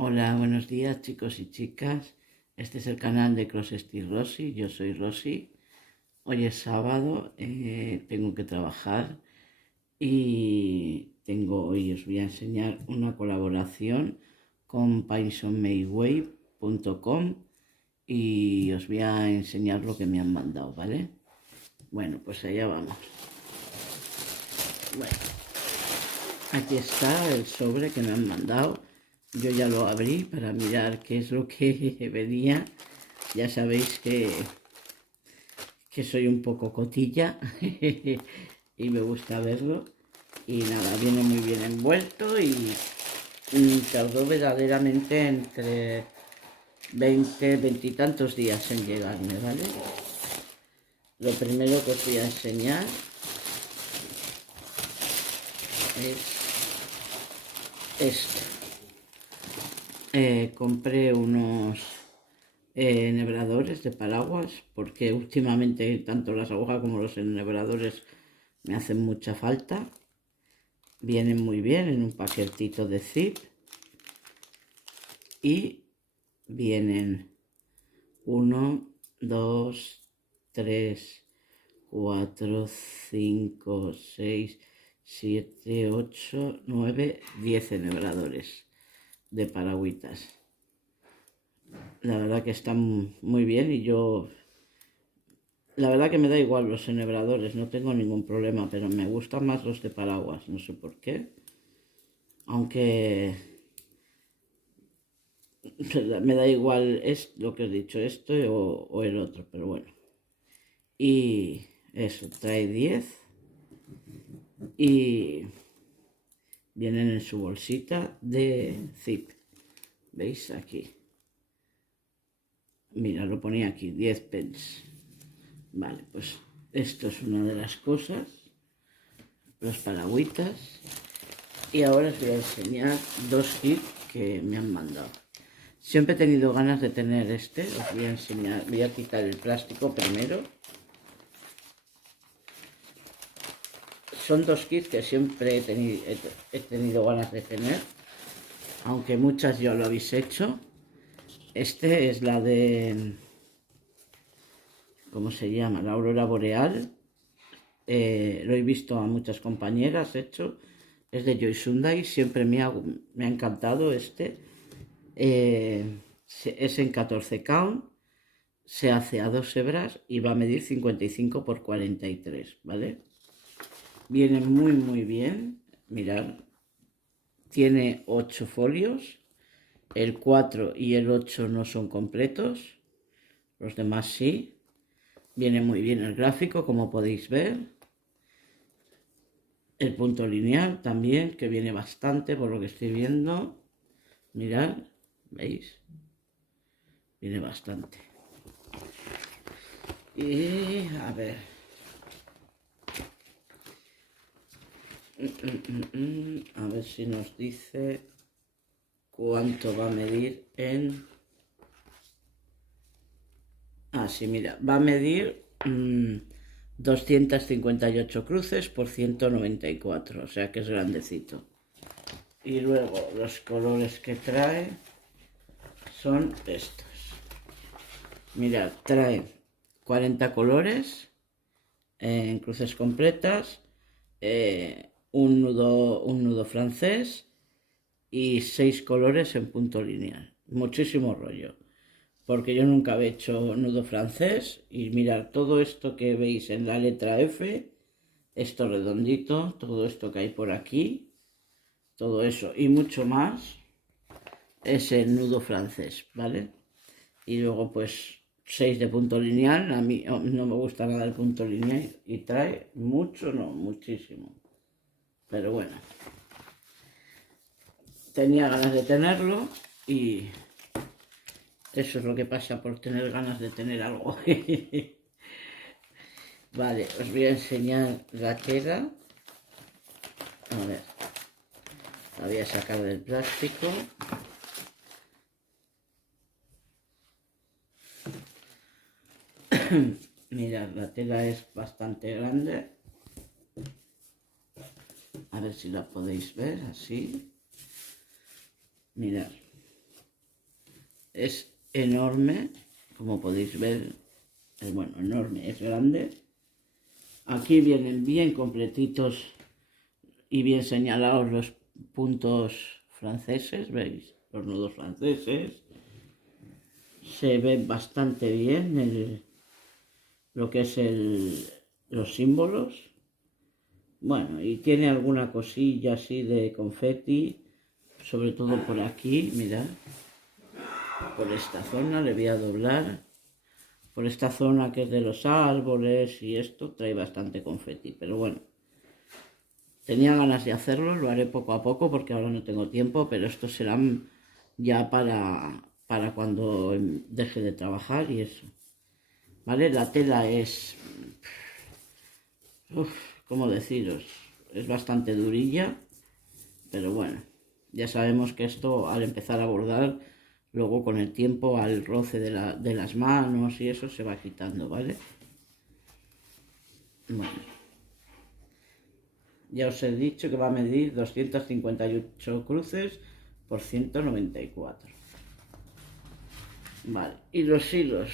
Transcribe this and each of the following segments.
Hola, buenos días chicos y chicas. Este es el canal de Cross Stitch Rosy. Yo soy Rosy. Hoy es sábado, tengo que trabajar y hoy os voy a enseñar una colaboración con PainsonMadeWave.com y os voy a enseñar lo que me han mandado, ¿vale? Bueno, pues allá vamos. Bueno, aquí está el sobre que me han mandado. Yo ya lo abrí para mirar qué es lo que venía. Ya sabéis que soy un poco cotilla y me gusta verlo. Y nada, viene muy bien envuelto y tardó verdaderamente entre 20 y tantos días en llegarme, ¿vale? Lo primero que os voy a enseñar es esto. Compré unos enhebradores de paraguas porque últimamente tanto las agujas como los enhebradores me hacen mucha falta. Vienen muy bien en un paquetito de zip y vienen 1, 2, 3, 4, 5, 6, 7, 8, 9, 10 enhebradores de paragüitas. La verdad que están muy bien y la verdad que me da igual los enhebradores, no tengo ningún problema, pero me gustan más los de paraguas, no sé por qué. Aunque me da igual es lo que he dicho, esto o el otro, pero bueno. Y eso, trae 10 y vienen en su bolsita de zip. ¿Veis aquí? Mira, lo ponía aquí, 10 pence. Vale, pues esto es una de las cosas, los paragüitas. Y ahora os voy a enseñar dos kits que me han mandado. Siempre he tenido ganas de tener este, os voy a enseñar, voy a quitar el plástico primero. Son dos kits que siempre he tenido ganas de tener, aunque muchas ya lo habéis hecho. Este es la de, ¿cómo se llama? La aurora boreal. Lo he visto a muchas compañeras hecho. Es de Joy Sunday, siempre me ha encantado este. Es en 14 count, se hace a 2 hebras y va a medir 55 por 43, ¿vale? Viene muy bien, mirad, tiene 8 folios, el 4 y el 8 no son completos, los demás sí. Viene muy bien el gráfico, como podéis ver. El punto lineal también, que viene bastante por lo que estoy viendo. Mirad, ¿veis? Viene bastante. Y a ver. A ver si nos dice cuánto va a medir en... Ah, sí, mira, va a medir 258 cruces por 194, o sea que es grandecito. Y luego los colores que trae son estos. Mirad, trae 40 colores en cruces completas, un nudo francés y 6 colores en punto lineal. Muchísimo rollo, porque yo nunca había hecho nudo francés. Y mirad, todo esto que veis en la letra F, esto redondito, todo esto que hay por aquí, todo eso y mucho más es el nudo francés, ¿vale? Y luego pues 6 de punto lineal. A mí no me gusta nada el punto lineal y trae mucho, no, muchísimo. Pero bueno, tenía ganas de tenerlo y eso es lo que pasa por tener ganas de tener algo. Vale, os voy a enseñar la tela. A ver, la voy a sacar del plástico. Mirad, la tela es bastante grande. A ver si la podéis ver así. Mirad, es enorme, como podéis ver, bueno, enorme, es grande. Aquí vienen bien completitos y bien señalados los puntos franceses, ¿veis? Los nudos franceses. Se ve bastante bien lo que es los símbolos. Bueno, y tiene alguna cosilla así de confeti, sobre todo por aquí, mirad. Por esta zona le voy a doblar. Por esta zona que es de los árboles y esto trae bastante confeti, pero bueno. Tenía ganas de hacerlo, lo haré poco a poco porque ahora no tengo tiempo, pero estos serán ya para cuando deje de trabajar y eso. ¿Vale? La tela es... ¿cómo deciros? Es bastante durilla, pero bueno, ya sabemos que esto al empezar a bordar, luego con el tiempo al roce de las manos y eso se va quitando, ¿vale? Bueno, ya os he dicho que va a medir 258 cruces por 194. Vale, y los hilos,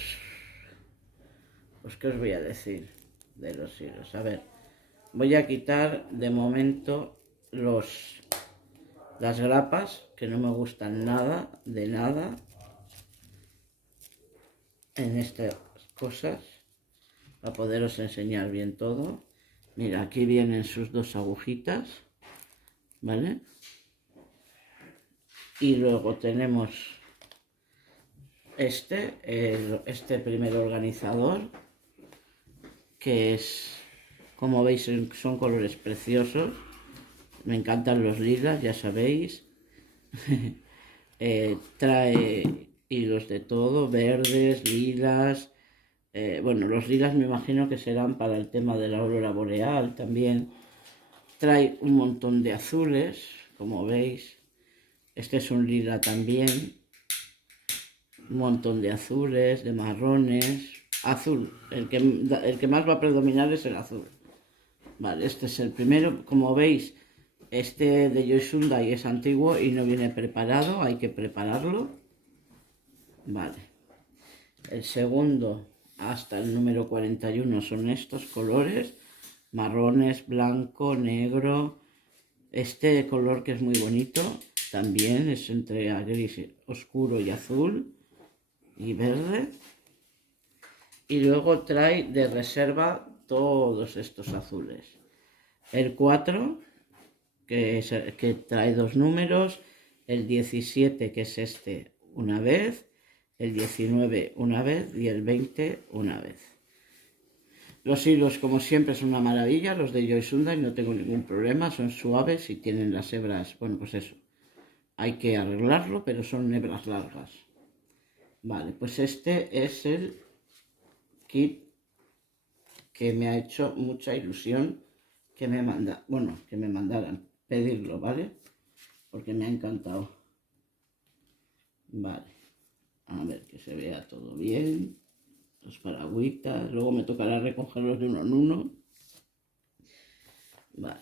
pues qué os voy a decir de los hilos. A ver, voy a quitar de momento las grapas, que no me gustan nada, de nada, en estas cosas, para poderos enseñar bien todo. Mira, aquí vienen sus dos agujitas, ¿vale? Y luego tenemos este primer organizador, que es, como veis, son colores preciosos. Me encantan los lilas, ya sabéis. Trae hilos de todo, verdes, lilas. Bueno, los lilas me imagino que serán para el tema de la aurora boreal también. Trae un montón de azules, como veis. Este es un lila también. Un montón de azules, de marrones. Azul, el que más va a predominar es el azul. Vale, este es el primero. Como veis, este de Yoshundai es antiguo y no viene preparado, hay que prepararlo. Vale. El segundo hasta el número 41 son estos colores, marrones, blanco, negro. Este color que es muy bonito, también es entre gris oscuro y azul y verde. Y luego trae de reserva todos estos azules. El 4, que trae dos números, el 17, que es este, una vez, el 19 una vez y el 20 una vez. Los hilos, como siempre, son una maravilla, los de Yoshundai, no tengo ningún problema, son suaves y tienen las hebras, bueno, pues eso, hay que arreglarlo, pero son hebras largas. Vale, pues este es el kit que me ha hecho mucha ilusión que me mandaran pedirlo, ¿vale? Porque me ha encantado. Vale, a ver que se vea todo bien. Los paragüitas, luego me tocará recogerlos de uno en uno. Vale.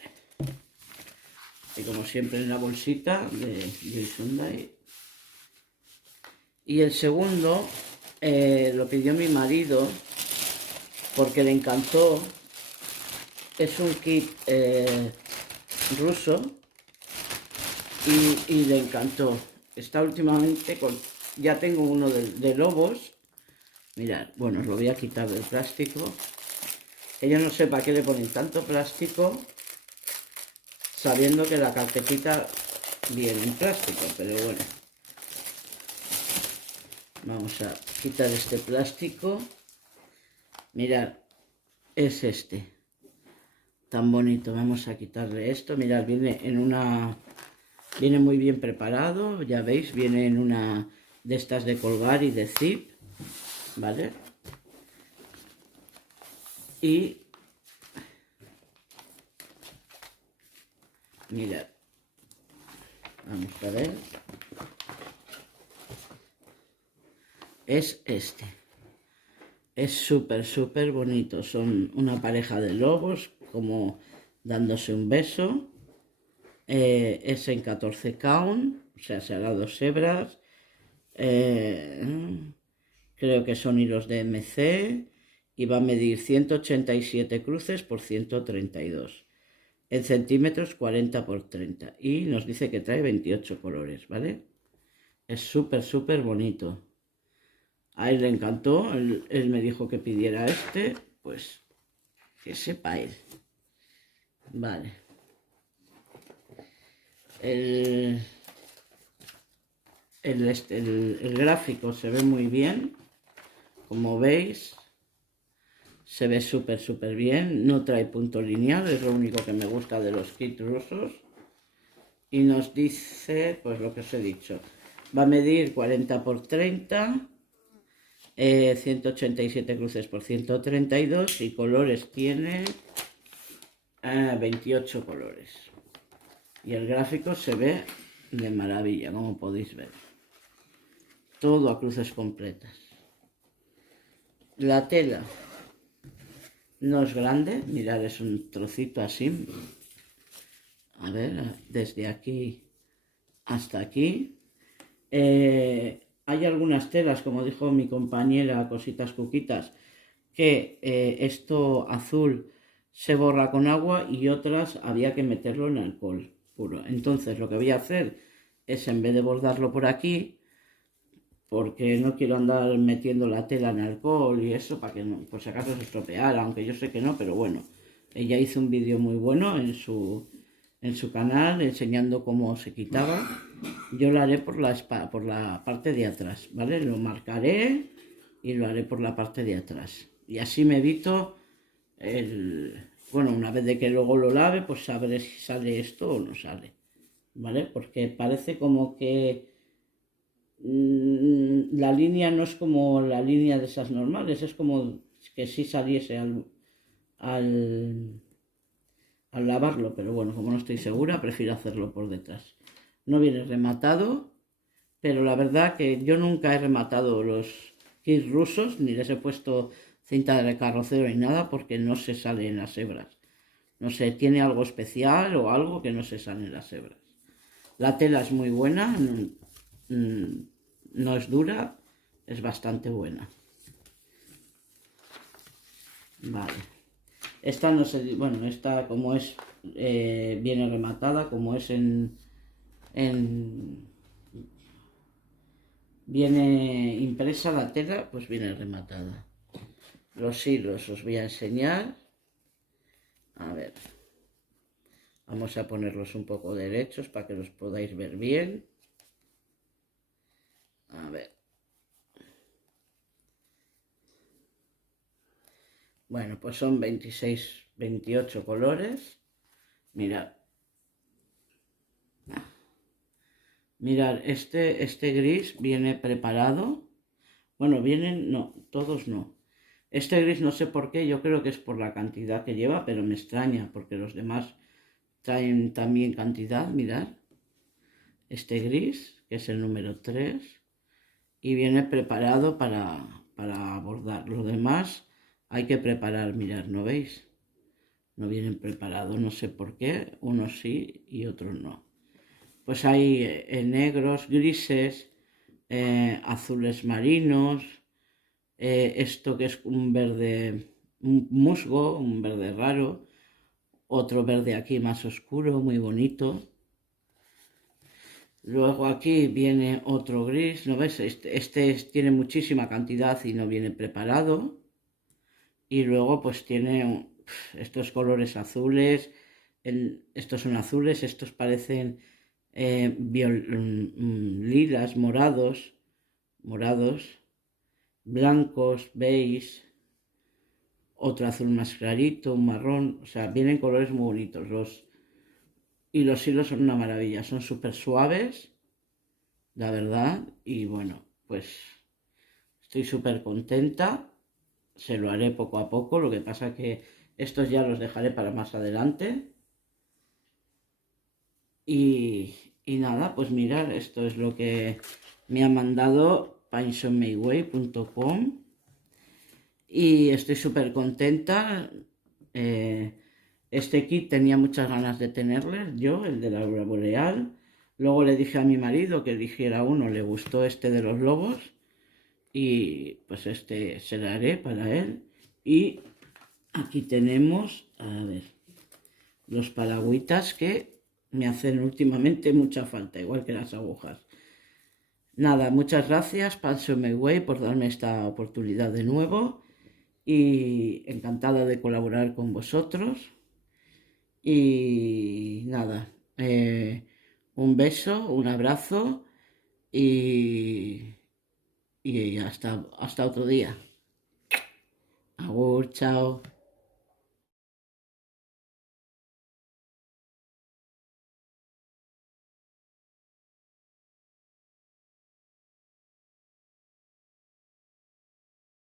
Y como siempre en la bolsita de Hyundai. Y el segundo lo pidió mi marido porque le encantó. Es un kit ruso y le encantó. Está últimamente con... Ya tengo uno de lobos. Mirad, bueno, os lo voy a quitar del plástico. Que yo no sé para qué le ponen tanto plástico, sabiendo que la carpetita viene en plástico, pero bueno. Vamos a quitar este plástico. Mirad, es este. Tan bonito. Vamos a quitarle esto. Mirad, viene en una... Viene muy bien preparado, ya veis, viene en una de estas de colgar y de zip, ¿vale? Y mirad, vamos a ver, es este, es súper bonito, son una pareja de lobos como dándose un beso. Es en 14 count, o sea, se hará dos hebras. Creo que son hilos de MC y va a medir 187 cruces por 132. En centímetros 40 por 30 y nos dice que trae 28 colores, ¿vale? Es súper bonito. A él le encantó, él me dijo que pidiera este, pues que sepa él. Vale. El gráfico se ve muy bien, como veis. Se ve súper bien, no trae punto lineal, es lo único que me gusta de los kits rusos. Y nos dice, pues lo que os he dicho, va a medir 40 por 30, 187 cruces por 132 y colores tiene 28 colores. Y el gráfico se ve de maravilla, como podéis ver. Todo a cruces completas. La tela no es grande, mirad, es un trocito así. A ver, desde aquí hasta aquí. Hay algunas telas, como dijo mi compañera Cositas Cuquitas, que esto azul se borra con agua y otras había que meterlo en alcohol puro. Entonces lo que voy a hacer es, en vez de bordarlo por aquí, porque no quiero andar metiendo la tela en alcohol y eso, para que no, por si acaso se estropeara, aunque yo sé que no, pero bueno, ella hizo un vídeo muy bueno en su canal enseñando cómo se quitaba. Yo lo haré por la parte de atrás, ¿vale? Lo marcaré y lo haré por la parte de atrás. Y así me evito bueno, una vez de que luego lo lave, pues sabré si sale esto o no sale, ¿vale? Porque parece como que la línea no es como la línea de esas normales, es como que si saliese al lavarlo, pero bueno, como no estoy segura, prefiero hacerlo por detrás. No viene rematado, pero la verdad que yo nunca he rematado los kits rusos, ni les he puesto cinta de carrocero ni nada, porque no se sale en las hebras. No sé, tiene algo especial o algo que no se sale en las hebras. La tela es muy buena, no es dura, es bastante buena. Vale. Esta no sé, bueno, esta como es, viene rematada, como es viene impresa la tela, pues viene rematada. Los hilos os voy a enseñar. A ver. Vamos a ponerlos un poco derechos para que los podáis ver bien. A ver. Bueno, pues son 26, 28 colores. Mirad. Mirad, este gris viene preparado. Bueno, vienen, no, todos no. Este gris no sé por qué, yo creo que es por la cantidad que lleva, pero me extraña, porque los demás traen también cantidad, mirad. Este gris, que es el número 3, y viene preparado para bordar. Los demás hay que preparar, mirad, ¿no veis? No vienen preparados, no sé por qué, unos sí y otros no. Pues hay negros, grises, azules marinos, esto que es un verde, un musgo, un verde raro, otro verde aquí más oscuro, muy bonito. Luego aquí viene otro gris, ¿no ves? Este tiene muchísima cantidad y no viene preparado. Y luego pues tiene estos colores azules, estos son azules, estos parecen lilas, morados, blancos, beige, otro azul más clarito, un marrón, o sea, vienen colores muy bonitos. Y los hilos son una maravilla, son súper suaves, la verdad, y bueno, pues estoy súper contenta, se lo haré poco a poco, lo que pasa que estos ya los dejaré para más adelante. Y nada, pues mirad, esto es lo que me ha mandado PainsonMyWay.com y estoy súper contenta. Este kit tenía muchas ganas de tenerles, yo, el de la aurora boreal, Luego le dije a mi marido que eligiera uno, le gustó este de los lobos y pues este se lo haré para él. Y aquí tenemos, a ver, los paragüitas que me hacen últimamente mucha falta, igual que las agujas. Nada, muchas gracias, Panso Way, por darme esta oportunidad de nuevo y encantada de colaborar con vosotros. Y nada, un beso, un abrazo y, y hasta otro día. Agur, chao.